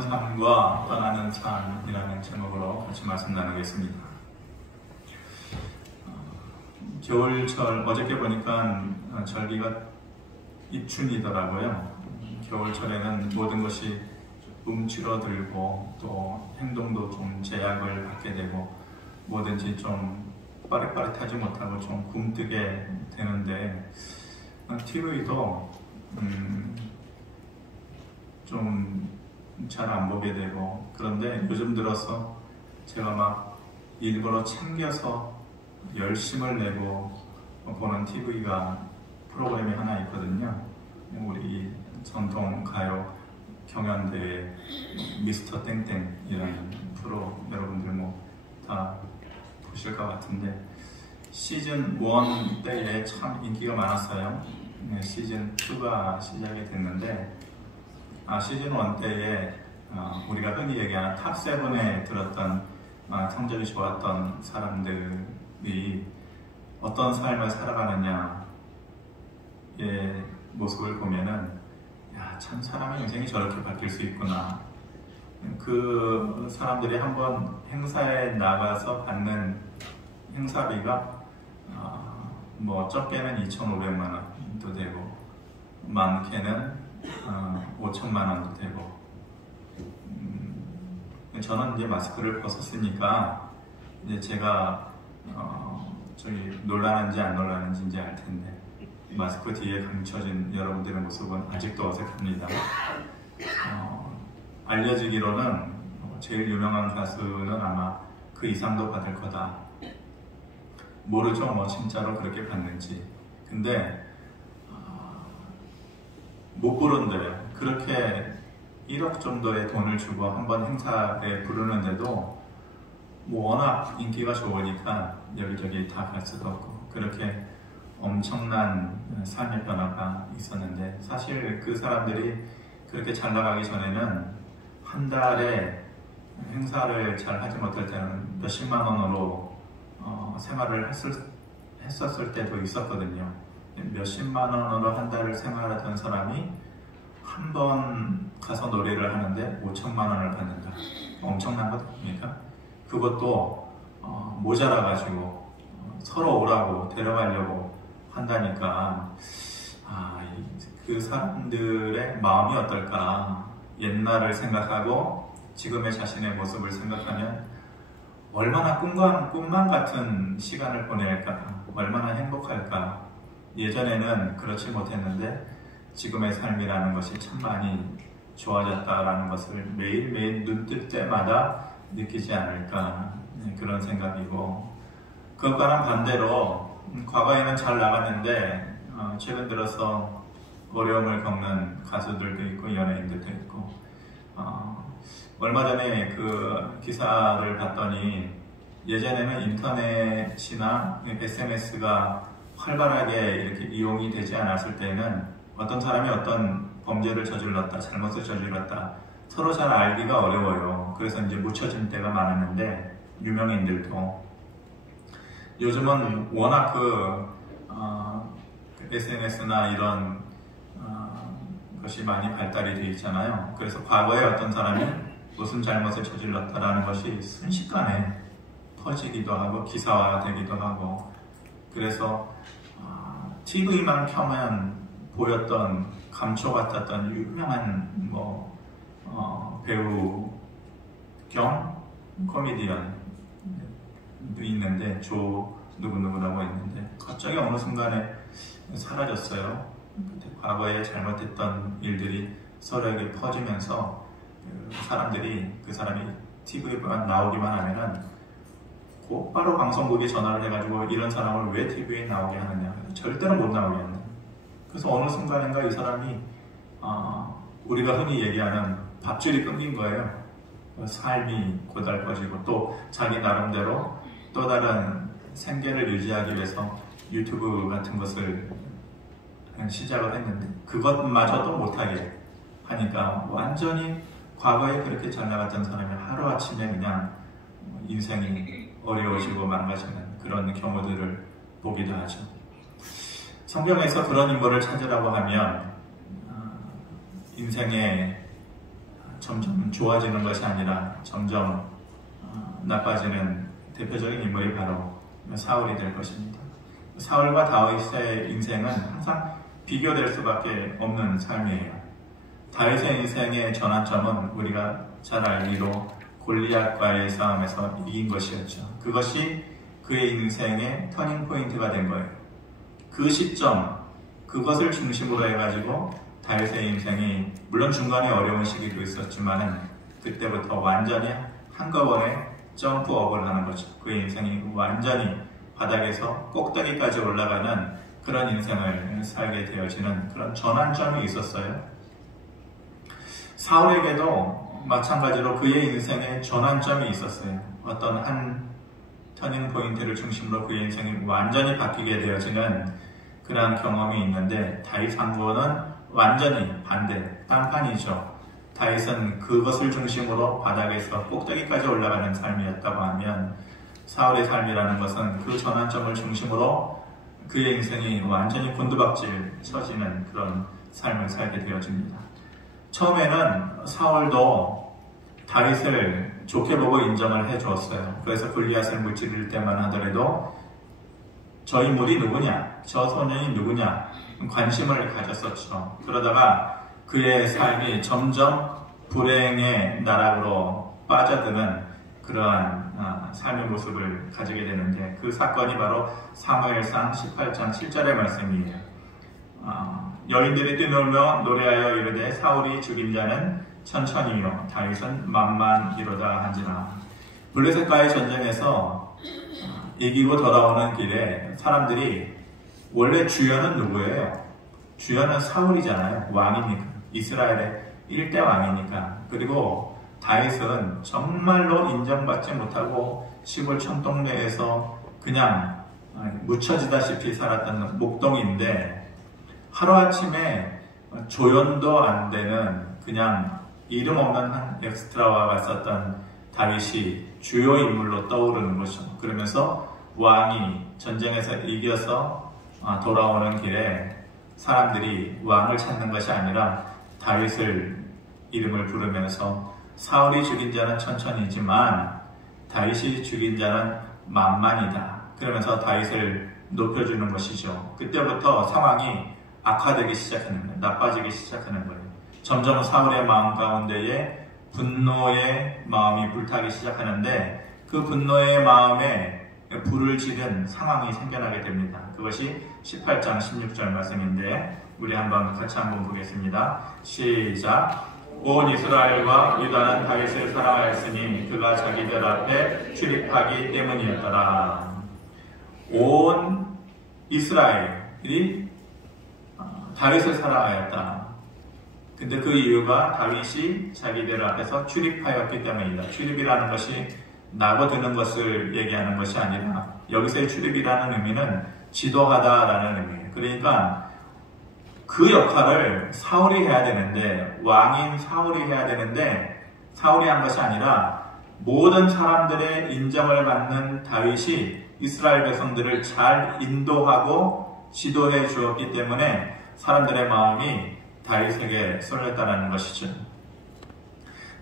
삶과 떠나는 삶이라는 제목으로 같이 말씀 나누겠습니다. 겨울철, 어저께 보니까 절기가 입춘이더라고요. 겨울철에는 모든 것이 움츠러들고 또 행동도 좀 제약을 받게 되고 뭐든지 좀 빠릿빠릿하지 못하고 좀 굼뜨게 되는데 TV도 좀 잘 안 보게 되고, 그런데 요즘 들어서 제가 막 일부러 챙겨서 열심을 내고 보는 TV가 프로그램이 하나 있거든요. 우리 전통 가요 경연대회 미스터 땡땡이라는 프로, 여러분들 뭐 다 보실 것 같은데 시즌 1 때에 참 인기가 많았어요. 시즌 2가 시작이 됐는데 시즌 1 때에 우리가 흔히 얘기하는 탑7에 들었던 성적이 좋았던 사람들이 어떤 삶을 살아가느냐의 모습을 보면은 참 사람의 인생이 저렇게 바뀔 수 있구나. 그 사람들이 한번 행사에 나가서 받는 행사비가 뭐 적게는 2,500만 원도 되고 많게는 5천만 원도 되고, 저는 이제 마스크를 벗었으니까 이제 제가 저기 놀라는지 안 놀라는지 이제 알 텐데 마스크 뒤에 감춰진 여러분들의 모습은 아직도 어색합니다. 알려지기로는 제일 유명한 가수는 아마 그 이상도 받을 거다. 모르죠, 뭐 진짜로 그렇게 받는지. 근데 못 부른대요. 그렇게 1억 정도의 돈을 주고 한번 행사에 부르는데도 뭐 워낙 인기가 좋으니까 여기저기 다 갈 수도 없고, 그렇게 엄청난 삶의 변화가 있었는데, 사실 그 사람들이 그렇게 잘 나가기 전에는 한 달에 행사를 잘 하지 못할 때는 몇십만 원으로 생활을 했었을 때도 있었거든요. 몇십만 원으로 한 달을 생활하던 사람이 한 번 가서 노래를 하는데 5천만 원을 받는다. 엄청난 것 아닙니까? 그것도 모자라가지고 서로 오라고 데려가려고 한다니까 그 사람들의 마음이 어떨까. 옛날을 생각하고 지금의 자신의 모습을 생각하면 얼마나 꿈만 같은 시간을 보낼까, 얼마나 행복할까. 예전에는 그렇지 못했는데 지금의 삶이라는 것이 참 많이 좋아졌다라는 것을 매일매일 눈 뜰 때마다 느끼지 않을까, 그런 생각이고, 그것과는 반대로 과거에는 잘 나갔는데 최근 들어서 어려움을 겪는 가수들도 있고 연예인들도 있고, 얼마 전에 그 기사를 봤더니 예전에는 인터넷이나 SNS가 활발하게 이렇게 이용이 되지 않았을 때는 어떤 사람이 어떤 범죄를 저질렀다, 잘못을 저질렀다, 서로 잘 알기가 어려워요. 그래서 이제 묻혀진 때가 많았는데, 유명인들도 요즘은 워낙 SNS나 이런 것이 많이 발달이 되어 있잖아요. 그래서 과거에 어떤 사람이 무슨 잘못을 저질렀다라는 것이 순식간에 퍼지기도 하고 기사화되기도 하고, 그래서 TV만 켜면 보였던 감초 같았던 유명한 배우 겸 코미디언도 있는데, 조 누구누구라고 있는데 갑자기 어느 순간에 사라졌어요. 과거에 잘못했던 일들이 서로에게 퍼지면서 사람들이 그 사람이 TV에 나오기만 하면은 곧바로 방송국에 전화를 해가지고 이런 사람을 왜 TV에 나오게 하느냐, 절대로 못 나오게 하는. 그래서 어느 순간인가 이 사람이 우리가 흔히 얘기하는 밥줄이 끊긴 거예요. 삶이 고달퍼지고 또 자기 나름대로 또 다른 생계를 유지하기 위해서 유튜브 같은 것을 시작을 했는데 그것마저도 못하게 하니까 완전히 과거에 그렇게 잘 나갔던 사람이 하루아침에 그냥 인생이 어려워지고 망가지는 그런 경우들을 보기도 하죠. 성경에서 그런 인물을 찾으라고 하면 인생의 점점 좋아지는 것이 아니라 점점 나빠지는 대표적인 인물이 바로 사울이 될 것입니다. 사울과 다윗의 인생은 항상 비교될 수밖에 없는 삶이에요. 다윗의 인생의 전환점은 우리가 잘 알기로 골리앗과의 싸움에서 이긴 것이었죠. 그것이 그의 인생의 터닝 포인트가 된 거예요. 그 시점, 그것을 중심으로 해가지고 다윗의 인생이 물론 중간에 어려운 시기도 있었지만은 그때부터 완전히 한꺼번에 점프업을 하는 거죠. 그의 인생이 완전히 바닥에서 꼭대기까지 올라가는 그런 인생을 살게 되어지는 그런 전환점이 있었어요. 사울에게도 마찬가지로 그의 인생에 전환점이 있었어요. 어떤 한 터닝 포인트를 중심으로 그의 인생이 완전히 바뀌게 되어지는 그런 경험이 있는데 다윗 왕조는 완전히 반대, 딴판이죠. 다윗은 그것을 중심으로 바닥에서 꼭대기까지 올라가는 삶이었다고 하면 사울의 삶이라는 것은 그 전환점을 중심으로 그의 인생이 완전히 곤두박질 쳐지는 그런 삶을 살게 되어집니다. 처음에는 사울도 다윗을 좋게 보고 인정을 해주었어요. 그래서 골리앗을 무찌를 때만 하더라도 저 인물이 누구냐, 저 소년이 누구냐 관심을 가졌었죠. 그러다가 그의 삶이 점점 불행의 나락으로 빠져드는 그러한 삶의 모습을 가지게 되는데 그 사건이 바로 사무엘상 18장 7절의 말씀이에요. 여인들이 뛰놀며 노래하여 이르되 사울이 죽인 자는 천천히요 다윗은 만만이로다 한지라. 블레셋과의 전쟁에서 이기고 돌아오는 길에 사람들이 원래 주연은 누구예요? 주연은 사울이잖아요. 왕이니까. 이스라엘의 1대 왕이니까. 그리고 다윗은 정말로 인정받지 못하고 시골 청동네에서 그냥 묻혀지다시피 살았던 목동인데 하루아침에 조연도 안 되는 그냥 이름 없는 한 엑스트라와 같았던 다윗이 주요 인물로 떠오르는 거죠. 그러면서 왕이 전쟁에서 이겨서 돌아오는 길에 사람들이 왕을 찾는 것이 아니라 다윗을 이름을 부르면서 사울이 죽인 자는 천천히지만 다윗이 죽인 자는 만만이다. 그러면서 다윗을 높여주는 것이죠. 그때부터 상황이 악화되기 시작하는 거예요. 나빠지기 시작하는 거예요. 점점 사울의 마음 가운데에 분노의 마음이 불타기 시작하는데 그 분노의 마음에 불을 지른 상황이 생겨나게 됩니다. 그것이 18장 16절 말씀인데 우리 같이 한번 보겠습니다. 시작. 온 이스라엘과 유다는 다윗을 사랑하였으니 그가 자기들 앞에 출입하기 때문이었더라. 온 이스라엘이 다윗을 사랑하였다. 근데 그 이유가 다윗이 자기들 앞에서 출입하였기 때문이다. 출입이라는 것이 나고 드는 것을 얘기하는 것이 아니라 여기서의 출입이라는 의미는 지도하다라는 의미예요. 그러니까 그 역할을 사울이 해야 되는데 왕인 사울이 해야 되는데 사울이 한 것이 아니라 모든 사람들의 인정을 받는 다윗이 이스라엘 백성들을 잘 인도하고 지도해 주었기 때문에 사람들의 마음이 다윗에게 쏠렸다는 것이죠.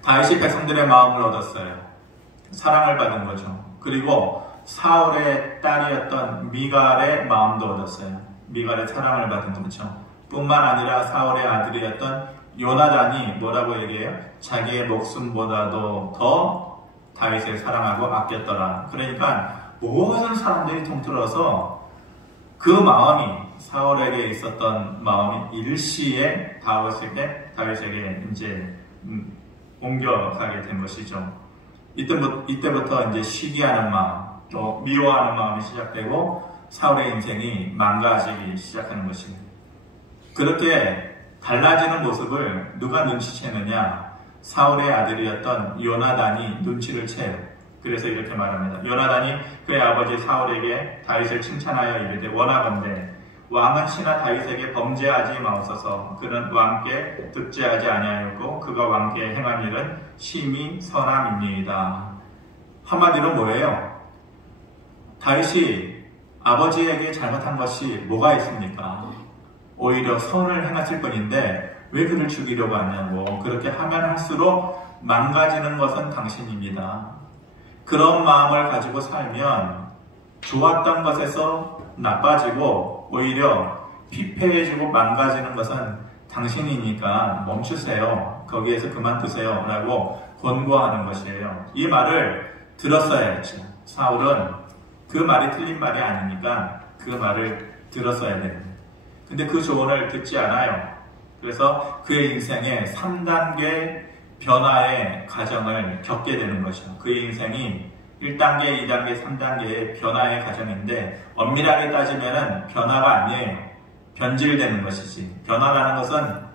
다윗이 백성들의 마음을 얻었어요. 사랑을 받은 거죠. 그리고 사울의 딸이었던 미갈의 마음도 얻었어요. 미갈의 사랑을 받은 거죠. 뿐만 아니라 사울의 아들이었던 요나단이 뭐라고 얘기해요? 자기의 목숨보다도 더 다윗을 사랑하고 아꼈더라. 그러니까 모든 사람들이 통틀어서 그 마음이 사울에게 있었던 마음이 일시에 다윗에게 이제 옮겨가게 된 것이죠. 이때부터 이제 시기하는 마음, 또 미워하는 마음이 시작되고 사울의 인생이 망가지기 시작하는 것입니다. 그렇게 달라지는 모습을 누가 눈치채느냐? 사울의 아들이었던 요나단이 눈치를 채요. 그래서 이렇게 말합니다. 요나단이 그의 아버지 사울에게 다윗을 칭찬하여 이르되 원하건대 왕은 신하 다윗에게 범죄하지 마옵소서. 그는 왕께 득죄하지 아니하였고 그가 왕께 행한 일은 심히 선함이니이다. 한마디로 뭐예요? 다윗이 아버지에게 잘못한 것이 뭐가 있습니까? 오히려 선을 행했을 뿐인데 왜 그를 죽이려고 하냐고. 그렇게 하면 할수록 망가지는 것은 당신입니다. 그런 마음을 가지고 살면 좋았던 것에서 나빠지고 오히려 피폐해지고 망가지는 것은 당신이니까 멈추세요. 거기에서 그만두세요. 라고 권고하는 것이에요. 이 말을 들었어야 했죠. 사울은 그 말이 틀린 말이 아니니까 그 말을 들었어야 됩니다. 근데 그 조언을 듣지 않아요. 그래서 그의 인생에 3단계 변화의 과정을 겪게 되는 것이죠. 그의 인생이 1단계, 2단계, 3단계의 변화의 과정인데 엄밀하게 따지면 변화가 아니에요. 변질되는 것이지. 변화라는 것은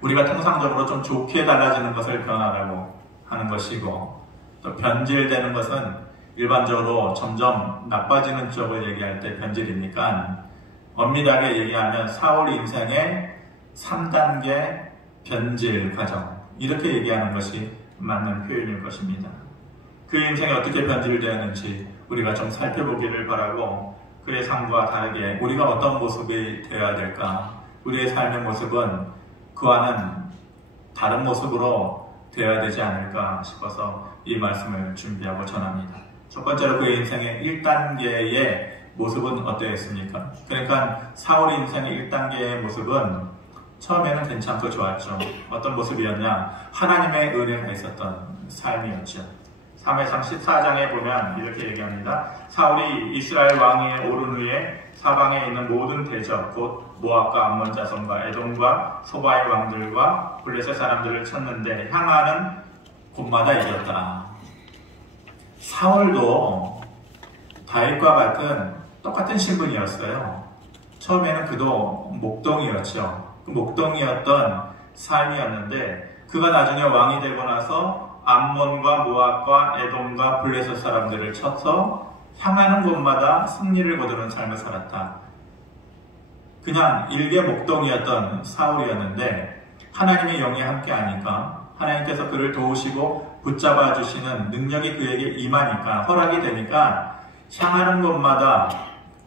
우리가 통상적으로 좀 좋게 달라지는 것을 변화라고 하는 것이고, 또 변질되는 것은 일반적으로 점점 나빠지는 쪽을 얘기할 때 변질이니까, 엄밀하게 얘기하면 사울 인생의 3단계 변질 과정, 이렇게 얘기하는 것이 맞는 표현일 것입니다. 그 인생이 어떻게 변질되었는지 우리가 좀 살펴보기를 바라고, 그의 삶과 다르게 우리가 어떤 모습이 되어야 될까, 우리의 삶의 모습은 그와는 다른 모습으로 되어야 되지 않을까 싶어서 이 말씀을 준비하고 전합니다. 첫 번째로 그의 인생의 1단계의 모습은 어떠했습니까? 그러니까 사울의 인생의 1단계의 모습은 처음에는 괜찮고 좋았죠. 어떤 모습이었냐? 하나님의 은혜가 있었던 삶이었죠. 사무엘상 14장에 보면 이렇게 얘기합니다. 사울이 이스라엘 왕위에 오른 후에 사방에 있는 모든 대적, 곧 모압과 암몬 자손과 에돔과 소바의 왕들과 블레셋 사람들을 쳤는데 향하는 곳마다 이겼다. 사울도 다윗과 같은 똑같은 신분이었어요. 처음에는 그도 목동이었죠. 그 목동이었던 삶이었는데 그가 나중에 왕이 되고 나서 암몬과 모압과 에돔과 블레셋 사람들을 쳐서 향하는 곳마다 승리를 거두는 삶을 살았다. 그냥 일개 목동이었던 사울이었는데 하나님의 영이 함께하니까 하나님께서 그를 도우시고 붙잡아 주시는 능력이 그에게 임하니까, 허락이 되니까 향하는 곳마다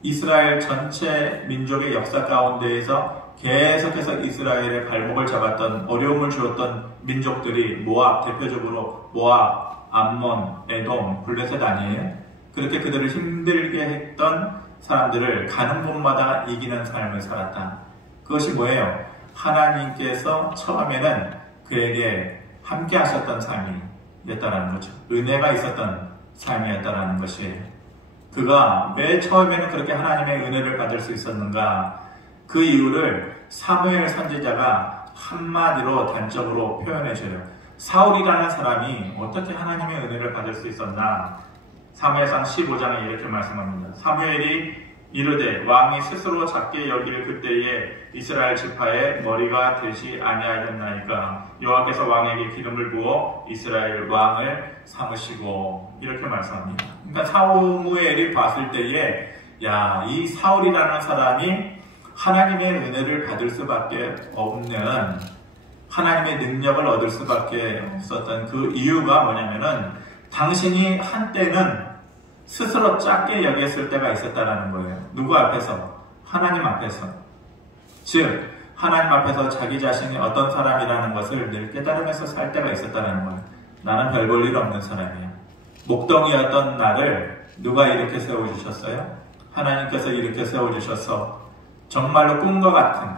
이스라엘 전체 민족의 역사 가운데에서 계속해서 이스라엘의 발목을 잡았던, 어려움을 주었던 민족들이 모압, 대표적으로 모압, 암몬, 에돔, 블레셋 아니에요? 그렇게 그들을 힘들게 했던 사람들을 가는 곳마다 이기는 삶을 살았다. 그것이 뭐예요? 하나님께서 처음에는 그에게 함께 하셨던 삶이었다는 거죠. 은혜가 있었던 삶이었다는 것이에요. 그가 왜 처음에는 그렇게 하나님의 은혜를 받을 수 있었는가? 그 이유를 사무엘 선지자가 한마디로 단적으로 표현해줘요. 사울이라는 사람이 어떻게 하나님의 은혜를 받을 수 있었나? 사무엘상 15장에 이렇게 말씀합니다. 사무엘이 이르되 왕이 스스로 작게 여길 그때에 이스라엘 지파의 머리가 되지 아니하였나이까. 여호와께서 왕에게 기름을 부어 이스라엘 왕을 삼으시고, 이렇게 말씀합니다. 그러니까 사무엘이 봤을 때에 이 사울이라는 사람이 하나님의 은혜를 받을 수밖에 없는, 하나님의 능력을 얻을 수밖에 없었던 그 이유가 뭐냐면은 당신이 한때는 스스로 작게 여겼을 때가 있었다는 거예요. 누구 앞에서? 하나님 앞에서. 즉 하나님 앞에서 자기 자신이 어떤 사람이라는 것을 늘 깨달으면서 살 때가 있었다는 거예요. 나는 별 볼 일 없는 사람이야. 목동이었던 나를 누가 이렇게 세워주셨어요? 하나님께서 이렇게 세워주셔서 정말로 꿈과 같은,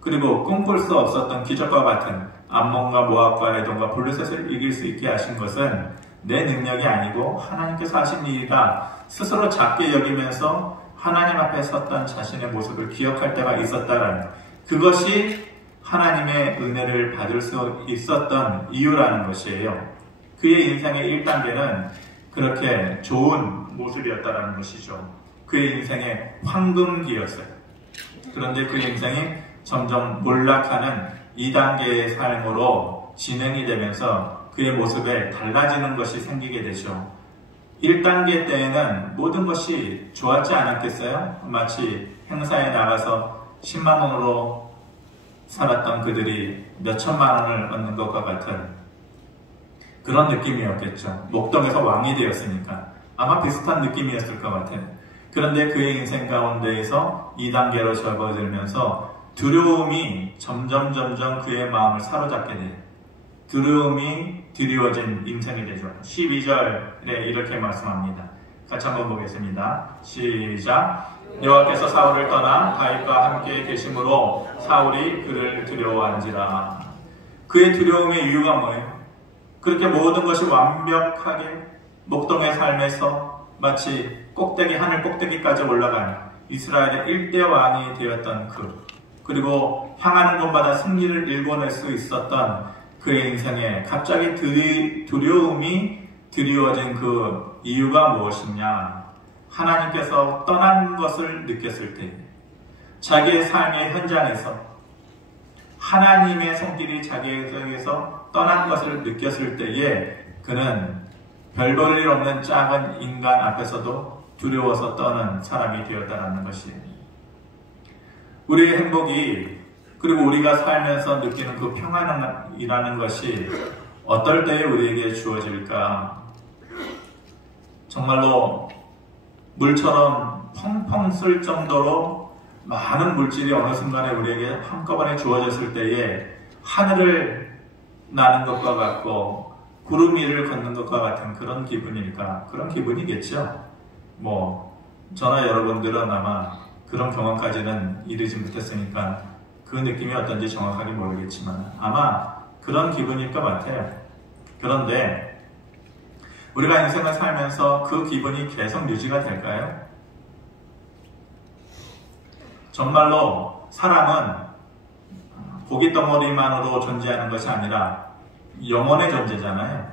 그리고 꿈꿀 수 없었던 기적과 같은 암몬과 모압과 에돔과 블레셋을 이길 수 있게 하신 것은 내 능력이 아니고 하나님께서 하신 일이다. 스스로 작게 여기면서 하나님 앞에 섰던 자신의 모습을 기억할 때가 있었다라는, 그것이 하나님의 은혜를 받을 수 있었던 이유라는 것이에요. 그의 인생의 1단계는 그렇게 좋은 모습이었다라는 것이죠. 그의 인생의 황금기였어요. 그런데 그의 인생이 점점 몰락하는 2단계의 삶으로 진행이 되면서 그의 모습에 달라지는 것이 생기게 되죠. 1단계 때에는 모든 것이 좋았지 않았겠어요? 마치 행사에 나가서 10만 원으로 살았던 그들이 몇 천만 원을 얻는 것과 같은 그런 느낌이었겠죠. 목동에서 왕이 되었으니까 아마 비슷한 느낌이었을 것 같아요. 그런데 그의 인생 가운데에서 2단계로 접어들면서 두려움이 점점 그의 마음을 사로잡게 돼요. 두려움이 드리워진 인생이 되죠. 12절에 이렇게 말씀합니다. 같이 한번 보겠습니다. 시작. 여호와께서 사울을 떠나 다윗과 함께 계심으로 사울이 그를 두려워한지라. 그의 두려움의 이유가 뭐예요? 그렇게 모든 것이 완벽하게 목동의 삶에서 마치 꼭대기, 하늘 꼭대기까지 올라간 이스라엘의 1대 왕이 되었던 그리고 향하는 곳마다 승리를 일궈낼 수 있었던 그의 인생에 갑자기 두려움이 드리워진 그 이유가 무엇이냐? 하나님께서 떠난 것을 느꼈을 때, 자기의 삶의 현장에서 하나님의 손길이 자기에게서 떠난 것을 느꼈을 때에 그는 별 볼 일 없는 작은 인간 앞에서도 두려워서 떠는 사람이 되었다는 것이에요. 우리의 행복이, 그리고 우리가 살면서 느끼는 그 평안이라는 것이 어떨 때에 우리에게 주어질까? 정말로 물처럼 펑펑 쓸 정도로 많은 물질이 어느 순간에 우리에게 한꺼번에 주어졌을 때에 하늘을 나는 것과 같고 구름 위를 걷는 것과 같은 그런 기분일까? 그런 기분이겠죠. 저나 여러분들은 아마 그런 경험까지는 이르지 못했으니까 그 느낌이 어떤지 정확하게 모르겠지만 아마 그런 기분일 것 같아요. 그런데 우리가 인생을 살면서 그 기분이 계속 유지가 될까요? 정말로 사람은 고깃덩어리만으로 존재하는 것이 아니라 영혼의 존재잖아요.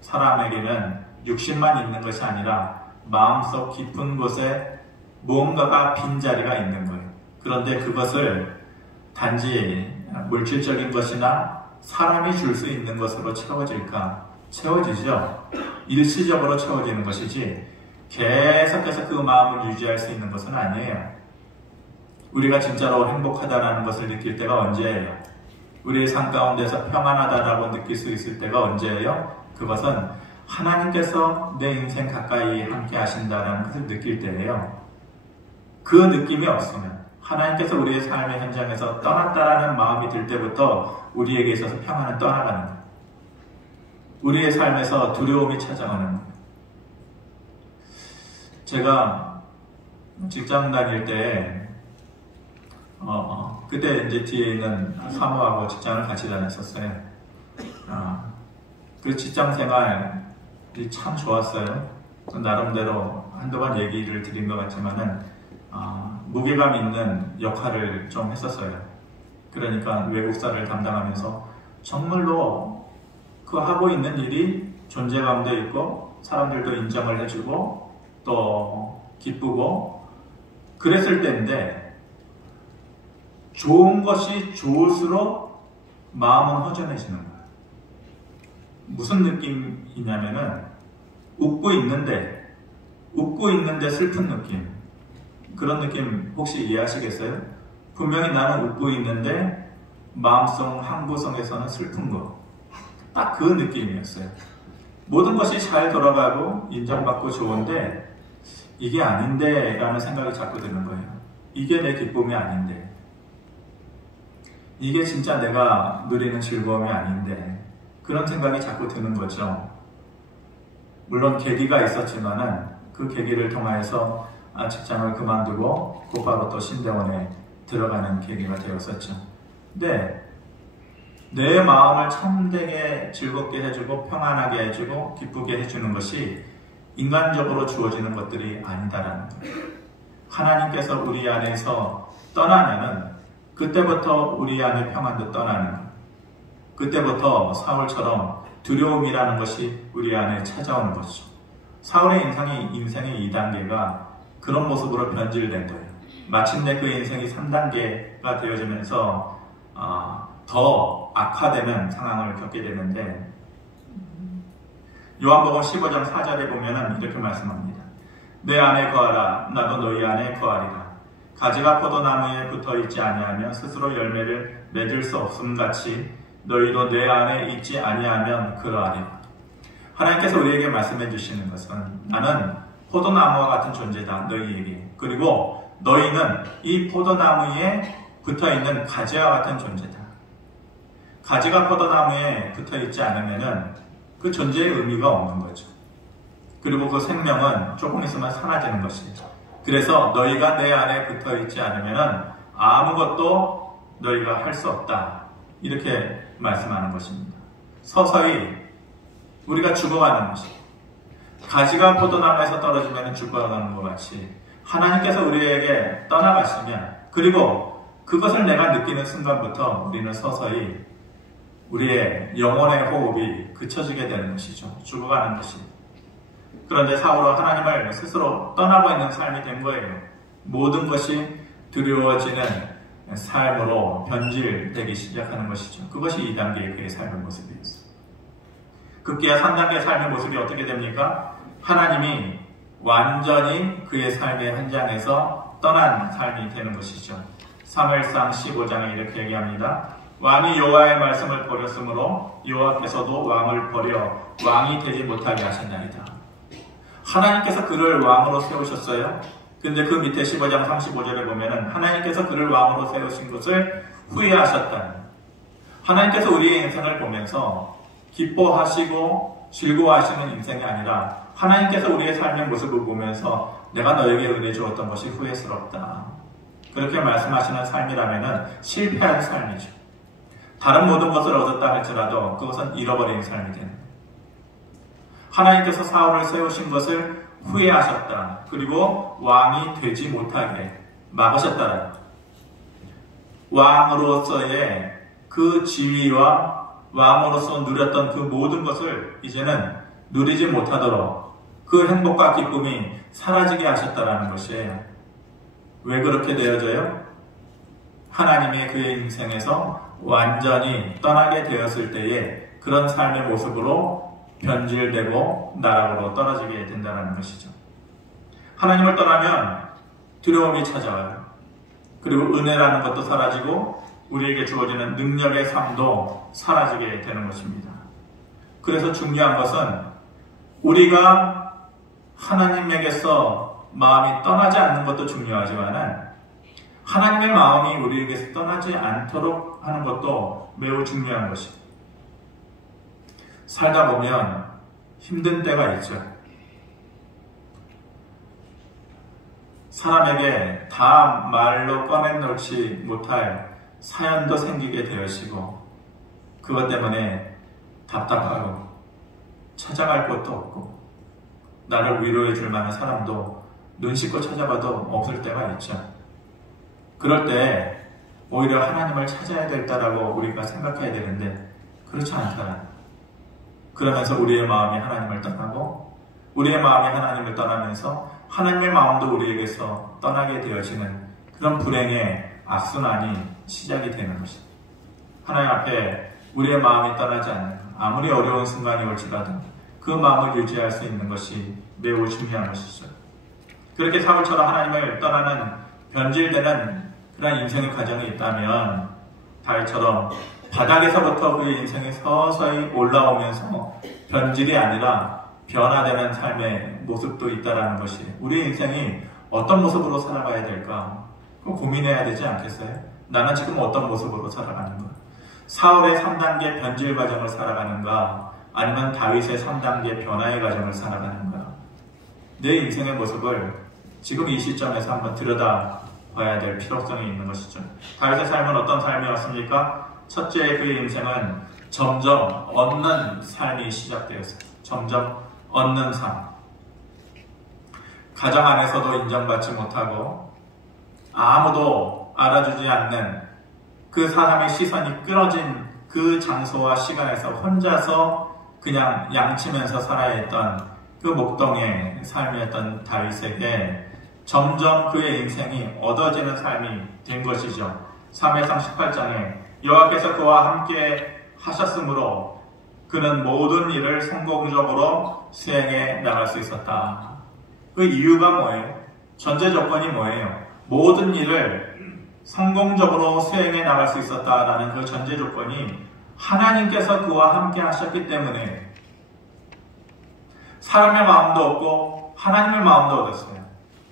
사람에게는 육신만 있는 것이 아니라 마음속 깊은 곳에 무언가가 빈자리가 있는 거예요. 그런데 그것을 단지 물질적인 것이나 사람이 줄 수 있는 것으로 채워질까? 채워지죠. 일시적으로 채워지는 것이지 계속해서 그 마음을 유지할 수 있는 것은 아니에요. 우리가 진짜로 행복하다는 것을 느낄 때가 언제예요? 우리의 삶 가운데서 평안하다라고 느낄 수 있을 때가 언제예요? 그것은 하나님께서 내 인생 가까이 함께 하신다는 것을 느낄 때예요. 그 느낌이 없으면, 하나님께서 우리의 삶의 현장에서 떠났다라는 마음이 들 때부터 우리에게 있어서 평안은 떠나가는 거예요. 우리의 삶에서 두려움이 찾아오는 거예요. 제가 직장 다닐 때 그때 이제 뒤에 있는 사모하고 직장을 같이 다녔었어요. 그 직장 생활이 참 좋았어요. 나름대로 한동안 얘기를 드린 것 같지만은 무게감 있는 역할을 좀 했었어요. 그러니까 외국사를 담당하면서 정말로 그 하고 있는 일이 존재감도 있고 사람들도 인정을 해주고 또 기쁘고 그랬을 때인데 좋은 것이 좋을수록 마음은 허전해지는 거예요. 무슨 느낌이냐면은 웃고 있는데 슬픈 느낌. 그런 느낌 혹시 이해하시겠어요? 분명히 나는 웃고 있는데 마음속 한 구석에서는 슬픈 거. 딱 그 느낌이었어요. 모든 것이 잘 돌아가고 인정받고 좋은데 이게 아닌데 라는 생각이 자꾸 드는 거예요. 이게 내 기쁨이 아닌데, 이게 진짜 내가 누리는 즐거움이 아닌데, 그런 생각이 자꾸 드는 거죠. 물론 계기가 있었지만은 그 계기를 통하여서 직장을 그만두고 곧바로 또 신대원에 들어가는 계기가 되었었죠. 근데 내 마음을 참되게 즐겁게 해주고 평안하게 해주고 기쁘게 해주는 것이 인간적으로 주어지는 것들이 아니다라는 거예요. 하나님께서 우리 안에서 떠나면은 그때부터 우리 안의 평안도 떠나는 거예요. 그때부터 사울처럼 두려움이라는 것이 우리 안에 찾아오는 것이죠. 사울의 인생의 2단계가 그런 모습으로 변질된 거예요. 마침내 그 인생이 3단계가 되어지면서 더 악화되는 상황을 겪게 되는데, 요한복음 15장 4절에 보면 이렇게 말씀합니다. 내 안에 거하라, 나도 너희 안에 거하리라. 가지가 포도나무에 붙어있지 아니하면 스스로 열매를 맺을 수 없음같이 너희도 내 안에 있지 아니하면 그러하리라. 하나님께서 우리에게 말씀해 주시는 것은 나는 포도나무와 같은 존재다, 너희에게. 그리고 너희는 이 포도나무에 붙어있는 가지와 같은 존재다. 가지가 포도나무에 붙어있지 않으면 그 존재의 의미가 없는 거죠. 그리고 그 생명은 조금 있으면 사라지는 것이죠. 그래서 너희가 내 안에 붙어있지 않으면 아무것도 너희가 할 수 없다. 이렇게 말씀하는 것입니다. 서서히 우리가 죽어가는 것입니다. 가지가 포도나무에서 떨어지면 죽어가는 것 같이 하나님께서 우리에게 떠나가시면, 그리고 그것을 내가 느끼는 순간부터 우리는 서서히 우리의 영혼의 호흡이 그쳐지게 되는 것이죠. 죽어가는 것입니다. 그런데 사울은 하나님을 스스로 떠나고 있는 삶이 된 거예요. 모든 것이 두려워지는 삶으로 변질되기 시작하는 것이죠. 그것이 2단계의 그의 삶의 모습이었어요. 급기야 3단계 삶의 모습이 어떻게 됩니까? 하나님이 완전히 그의 삶의 현장에서 떠난 삶이 되는 것이죠. 사무엘상 15장에 이렇게 얘기합니다. 왕이 여호와의 말씀을 버렸으므로 여호와께서도 왕을 버려 왕이 되지 못하게 하셨나이다. 하나님께서 그를 왕으로 세우셨어요. 근데 그 밑에 15장 35절에 보면은 하나님께서 그를 왕으로 세우신 것을 후회하셨다는, 하나님께서 우리의 인생을 보면서 기뻐하시고 즐거워하시는 인생이 아니라 하나님께서 우리의 삶의 모습을 보면서 내가 너에게 은혜 주었던 것이 후회스럽다, 그렇게 말씀하시는 삶이라면은 실패한 삶이죠. 다른 모든 것을 얻었다 할지라도 그것은 잃어버린 삶이 되는 거예요. 하나님께서 사울을 세우신 것을 후회하셨다. 그리고 왕이 되지 못하게 막으셨다. 왕으로서의 그 지위와 왕으로서 누렸던 그 모든 것을 이제는 누리지 못하도록 그 행복과 기쁨이 사라지게 하셨다라는 것이에요. 왜 그렇게 되어져요? 하나님이 그의 인생에서 완전히 떠나게 되었을 때에 그런 삶의 모습으로 변질되고 나락으로 떨어지게 된다는 것이죠. 하나님을 떠나면 두려움이 찾아와요. 그리고 은혜라는 것도 사라지고 우리에게 주어지는 능력의 삶도 사라지게 되는 것입니다. 그래서 중요한 것은 우리가 하나님에게서 마음이 떠나지 않는 것도 중요하지만 하나님의 마음이 우리에게서 떠나지 않도록 하는 것도 매우 중요한 것입니다. 살다 보면 힘든 때가 있죠. 사람에게 다 말로 꺼내놓지 못할 사연도 생기게 되어지고 그것 때문에 답답하고 찾아갈 곳도 없고 나를 위로해 줄 만한 사람도 눈 씻고 찾아봐도 없을 때가 있죠. 그럴 때 오히려 하나님을 찾아야 될다라고 우리가 생각해야 되는데 그렇지 않다. 그러면서 우리의 마음이 하나님을 떠나고 우리의 마음이 하나님을 떠나면서 하나님의 마음도 우리에게서 떠나게 되어지는 그런 불행의 악순환이 시작이 되는 것입니다. 하나님 앞에 우리의 마음이 떠나지 않는, 아무리 어려운 순간이 올지라도 그 마음을 유지할 수 있는 것이 매우 중요한 것이죠. 그렇게 사울처럼 하나님을 떠나는 변질되는 그런 인생의 과정이 있다면 다윗처럼 바닥에서부터 그의 인생이 서서히 올라오면서 변질이 아니라 변화되는 삶의 모습도 있다는 것이, 우리 인생이 어떤 모습으로 살아가야 될까 고민해야 되지 않겠어요? 나는 지금 어떤 모습으로 살아가는가? 사울의 3단계 변질 과정을 살아가는가? 아니면 다윗의 3단계 변화의 과정을 살아가는가? 내 인생의 모습을 지금 이 시점에서 한번 들여다봐야 될 필요성이 있는 것이죠. 다윗의 삶은 어떤 삶이었습니까? 첫째, 그의 인생은 점점 얻는 삶이 시작되었어요. 점점 얻는 삶. 가정 안에서도 인정받지 못하고 아무도 알아주지 않는 그 사람의 시선이 끊어진 그 장소와 시간에서 혼자서 그냥 양치면서 살아야 했던 그 목동의 삶이었던 다윗에게 점점 그의 인생이 얻어지는 삶이 된 것이죠. 사무엘상 18장에 여호와께서 그와 함께 하셨으므로 그는 모든 일을 성공적으로 수행해 나갈 수 있었다. 그 이유가 뭐예요? 전제 조건이 뭐예요? 모든 일을 성공적으로 수행해 나갈 수 있었다라는 그 전제 조건이 하나님께서 그와 함께 하셨기 때문에 사람의 마음도 얻고 하나님의 마음도 얻었어요.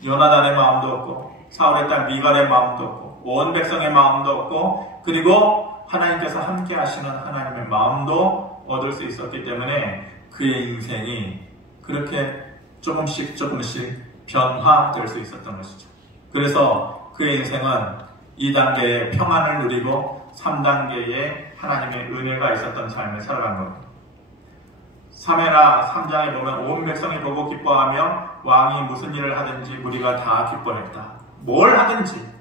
요나단의 마음도 얻고 사울의 딸 미갈의 마음도 얻고 없고 온 백성의 마음도 없고 그리고 하나님께서 함께 하시는 하나님의 마음도 얻을 수 있었기 때문에 그의 인생이 그렇게 조금씩 변화될 수 있었던 것이죠. 그래서 그의 인생은 2단계의 평안을 누리고 3단계의 하나님의 은혜가 있었던 삶을 살아간 겁니다. 사무엘하 3장에 보면 온 백성이 보고 기뻐하며 왕이 무슨 일을 하든지 무리가 다 기뻐했다. 뭘 하든지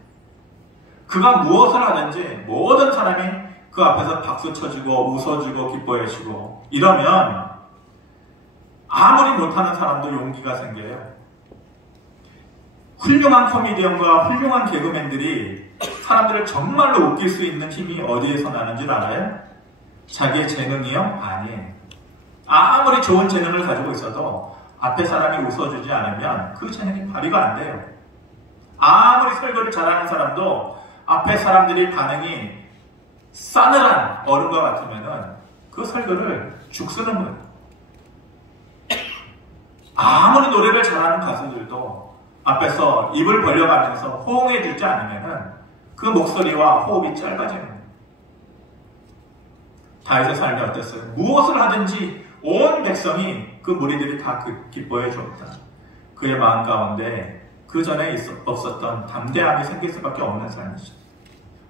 그가 무엇을 하든지 모든 사람이 그 앞에서 박수 쳐주고 웃어주고 기뻐해주고 이러면 아무리 못하는 사람도 용기가 생겨요. 훌륭한 코미디언과 훌륭한 개그맨들이 사람들을 정말로 웃길 수 있는 힘이 어디에서 나는지 알아요? 자기의 재능이요? 아니에요. 아무리 좋은 재능을 가지고 있어도 앞에 사람이 웃어주지 않으면 그 재능이 발휘가 안 돼요. 아무리 설교를 잘하는 사람도 앞에 사람들이 반응이 싸늘한 얼음과 같으면 그 설교를 죽쓰는 거예요. 아무리 노래를 잘하는 가수들도 앞에서 입을 벌려가면서 호응해 주지 않으면 그 목소리와 호흡이 짧아지는 거예요. 다윗의 삶이 어땠어요? 무엇을 하든지 온 백성이 그 무리들이 다 기뻐해 주었다. 그의 마음 가운데 그 전에 없었던 담대함이 생길 수밖에 없는 삶이죠.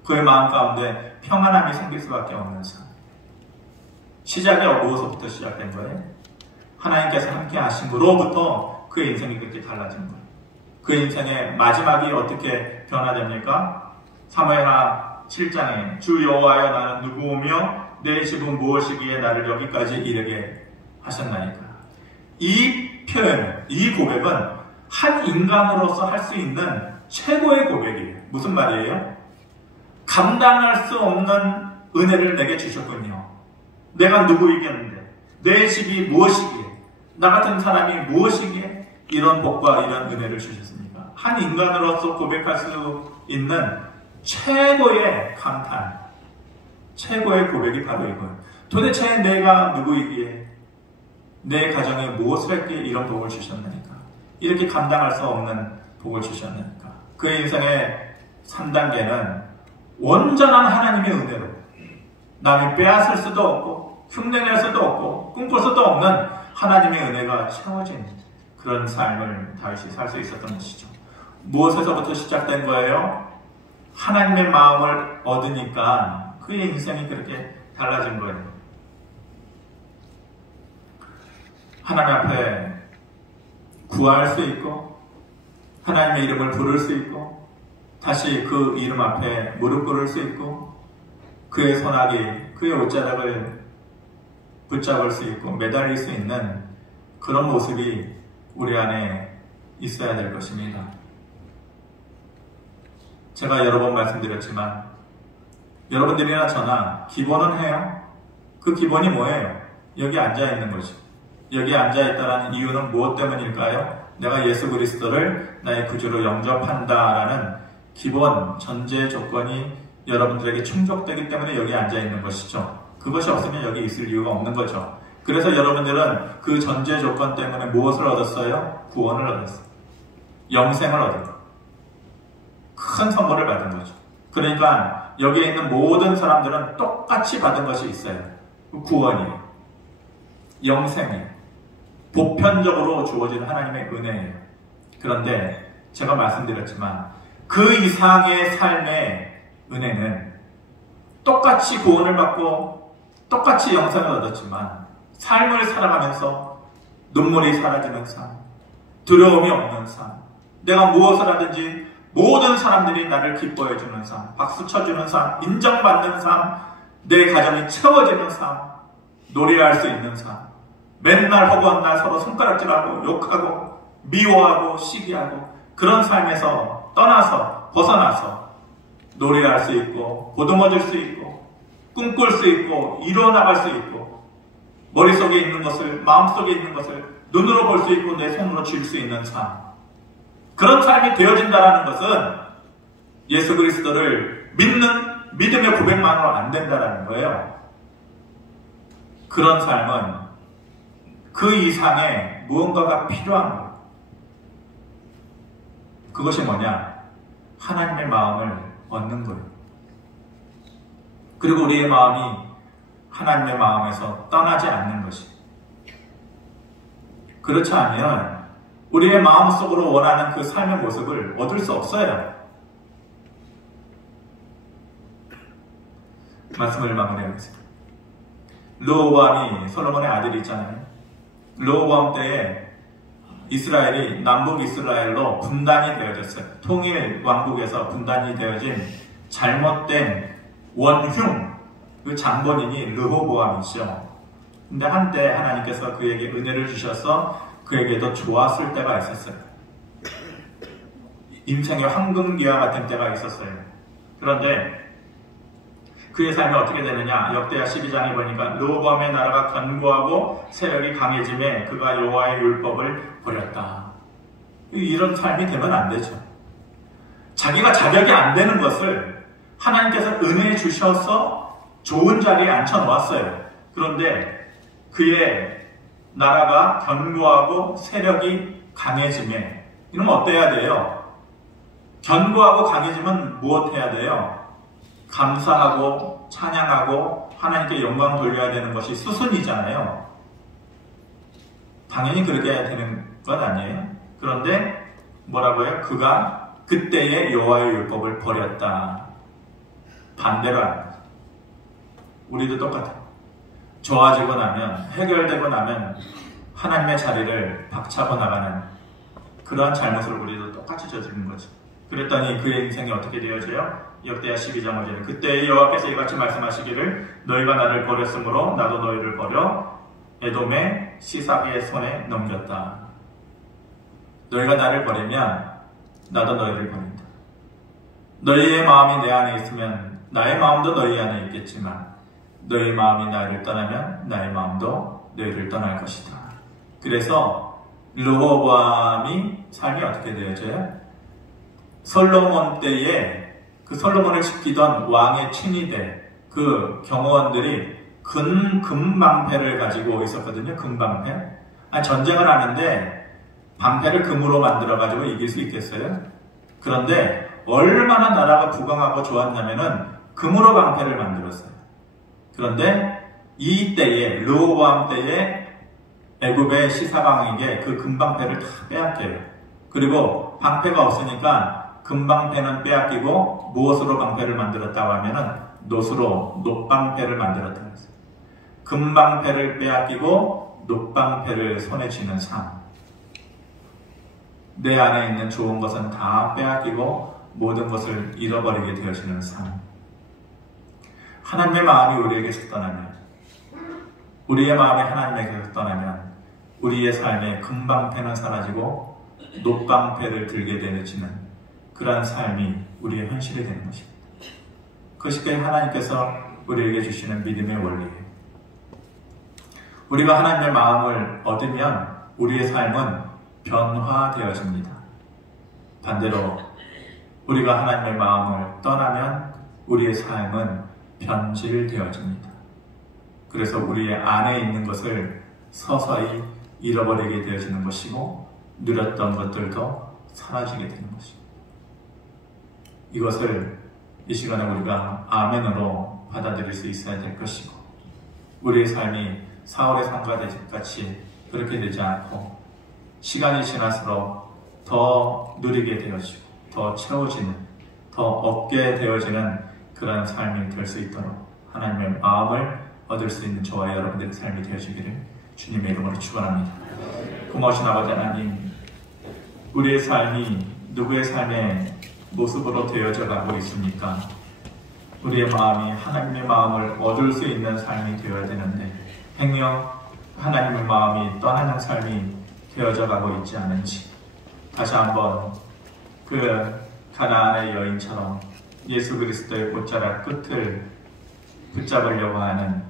그의 마음 가운데 평안함이 생길 수밖에 없는 삶. 시작이 무엇부터 시작된 거예요? 하나님께서 함께 하심으로부터 그의 인생이 그렇게 달라진 거예요. 그 인생의 마지막이 어떻게 변화됩니까? 사무엘하 7장에 주 여호와여 나는 누구오며 내 집은 무엇이기에 나를 여기까지 이르게 하셨나이까. 이 표현, 이 고백은 한 인간으로서 할 수 있는 최고의 고백이에요. 무슨 말이에요? 감당할 수 없는 은혜를 내게 주셨군요. 내가 누구이겠는데, 내 집이 무엇이기에, 나 같은 사람이 무엇이기에 이런 복과 이런 은혜를 주셨습니까? 한 인간으로서 고백할 수 있는 최고의 감탄, 최고의 고백이 바로 이거예요. 도대체 내가 누구이기에, 내 가정에 무엇을 했기에 이런 복을 주셨나니까? 이렇게 감당할 수 없는 복을 주셨나니까? 그의 인생의 3단계는 온전한 하나님의 은혜로 남이 빼앗을 수도 없고 흉내낼 수도 없고 꿈꿀 수도 없는 하나님의 은혜가 채워진 그런 삶을 다윗이 살 수 있었던 것이죠. 무엇에서부터 시작된 거예요? 하나님의 마음을 얻으니까 그의 인생이 그렇게 달라진 거예요. 하나님 앞에 구할 수 있고 하나님의 이름을 부를 수 있고 다시 그 이름 앞에 무릎 꿇을 수 있고 그의 손아귀, 그의 옷자락을 붙잡을 수 있고 매달릴 수 있는 그런 모습이 우리 안에 있어야 될 것입니다. 제가 여러 번 말씀드렸지만 여러분들이나 저나 기본은 해요. 그 기본이 뭐예요? 여기 앉아있는 것이. 여기 앉아있다는 이유는 무엇 때문일까요? 내가 예수 그리스도를 나의 구주로 영접한다라는 기본 전제 조건이 여러분들에게 충족되기 때문에 여기 앉아있는 것이죠. 그것이 없으면 여기 있을 이유가 없는 거죠. 그래서 여러분들은 그 전제 조건 때문에 무엇을 얻었어요? 구원을 얻었어요. 영생을 얻었어요. 큰 선물을 받은 거죠. 그러니까 여기에 있는 모든 사람들은 똑같이 받은 것이 있어요. 구원이에요. 영생이에요. 보편적으로 주어진 하나님의 은혜예요. 그런데 제가 말씀드렸지만 그 이상의 삶의 은혜는 똑같이 구원을 받고 똑같이 영생을 얻었지만 삶을 살아가면서 눈물이 사라지는 삶, 두려움이 없는 삶, 내가 무엇을 하든지 모든 사람들이 나를 기뻐해 주는 삶, 박수 쳐주는 삶, 인정받는 삶, 내 가정이 채워지는 삶, 노래할 수 있는 삶, 맨날 허구한 날 서로 손가락질하고 욕하고 미워하고 시기하고 그런 삶에서 떠나서 벗어나서 노래할 수 있고 보듬어줄 수 있고 꿈꿀 수 있고 이뤄나갈 수 있고 머릿속에 있는 것을 마음속에 있는 것을 눈으로 볼 수 있고 내 손으로 쥘 수 있는 삶, 그런 삶이 되어진다는 것은 예수 그리스도를 믿는 믿음의 고백만으로 안 된다는 거예요. 그런 삶은 그 이상의 무언가가 필요한 거예요. 그것이 뭐냐? 하나님의 마음을 얻는 거예요. 그리고 우리의 마음이 하나님의 마음에서 떠나지 않는 것이. 그렇지 않으면 우리의 마음속으로 원하는 그 삶의 모습을 얻을 수 없어요. 말씀을 마무리하겠습니다. 르호보암이 솔로몬의 아들이 있잖아요. 르호보암 때에 이스라엘이 남북 이스라엘로 분단이 되어졌어요. 통일 왕국에서 분단이 되어진 잘못된 원흉, 그 장본인이 르호보암이죠. 근데 한때 하나님께서 그에게 은혜를 주셔서 그에게도 좋았을 때가 있었어요. 인생의 황금기와 같은 때가 있었어요. 그런데 그의 삶이 어떻게 되느냐? 역대하 12장에 보니까 르호보암의 나라가 견고하고 세력이 강해짐에 그가 여호와의 율법을 버렸다. 이런 삶이 되면 안 되죠. 자기가 자격이 안 되는 것을 하나님께서 은혜 주셔서 좋은 자리에 앉혀놓았어요. 그런데 그의 나라가 견고하고 세력이 강해짐에, 이러면 어때야 돼요? 견고하고 강해지면 무엇해야 돼요? 감사하고 찬양하고 하나님께 영광 돌려야 되는 것이 수순이잖아요. 당연히 그렇게 해야 되는 건 아니에요. 그런데 뭐라고요? 그가 그때의 여호와의 율법을 버렸다. 반대로 하는 거죠. 우리도 똑같아요. 좋아지고 나면, 해결되고 나면 하나님의 자리를 박차고 나가는 그러한 잘못을 우리도 똑같이 저지른 거죠. 그랬더니 그의 인생이 어떻게 되어져요? 역대하 12장 5절에 그때 여호와께서 이같이 말씀하시기를 너희가 나를 버렸으므로 나도 너희를 버려 에돔의 시사기의 손에 넘겼다. 너희가 나를 버리면 나도 너희를 버린다. 너희의 마음이 내 안에 있으면 나의 마음도 너희 안에 있겠지만 너희 마음이 나를 떠나면 나의 마음도 너희를 떠날 것이다. 그래서 르호보암이 삶이 어떻게 되어져요? 솔로몬 때에 그 솔로몬을 지키던 왕의 친위대 그 경호원들이 금방패를 가지고 있었거든요. 금방패. 전쟁을 하는데 방패를 금으로 만들어 가지고 이길 수 있겠어요? 그런데 얼마나 나라가 부강하고 좋았냐면은 금으로 방패를 만들었어요. 그런데 이 때에 르호보암 때에 애굽의 시사방에게 그 금방패를 다 빼앗겨요. 그리고 방패가 없으니까 금방패는 빼앗기고 무엇으로 방패를 만들었다고 하면은 놋으로 놋방패를 만들었다고 했어요. 금방패를 빼앗기고 놋방패를 손에 쥐는 삶. 내 안에 있는 좋은 것은 다 빼앗기고 모든 것을 잃어버리게 되어지는 삶. 하나님의 마음이 우리에게서 떠나면, 우리의 마음이 하나님에게서 떠나면 우리의 삶에 금방패는 사라지고 놋방패를 들게 되어지는 그러한 삶이 우리의 현실이 되는 것입니다. 그것이 하나님께서 우리에게 주시는 믿음의 원리예요. 우리가 하나님의 마음을 얻으면 우리의 삶은 변화되어집니다. 반대로 우리가 하나님의 마음을 떠나면 우리의 삶은 변질되어집니다. 그래서 우리의 안에 있는 것을 서서히 잃어버리게 되어지는 것이고 누렸던 것들도 사라지게 되는 것입니다. 이것을 이 시간에 우리가 아멘으로 받아들일 수 있어야 될 것이고 우리의 삶이 사울의 삶과 같이 그렇게 되지 않고 시간이 지날수록 더 누리게 되어지고 더 채워지는, 더 얻게 되어지는 그런 삶이 될 수 있도록 하나님의 마음을 얻을 수 있는 저와 여러분들의 삶이 되어지기를 주님의 이름으로 축원합니다. 고마우신 아버지 하나님, 우리의 삶이 누구의 삶의 모습으로 되어져 가고 있습니까? 우리의 마음이 하나님의 마음을 얻을 수 있는 삶이 되어야 되는데 행여 하나님의 마음이 떠나는 삶이 되어져 가고 있지 않은지 다시 한번 그 가나안의 여인처럼 예수 그리스도의 옷자락 끝을 붙잡으려고 하는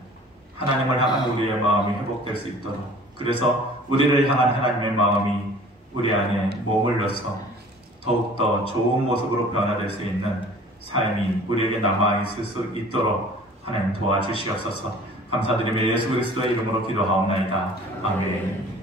하나님을 향한 우리의 마음이 회복될 수 있도록, 그래서 우리를 향한 하나님의 마음이 우리 안에 머물러서 더욱더 좋은 모습으로 변화될 수 있는 삶이 우리에게 남아있을 수 있도록 하나님 도와주시옵소서. 감사드리며 예수 그리스도의 이름으로 기도하옵나이다. 아멘.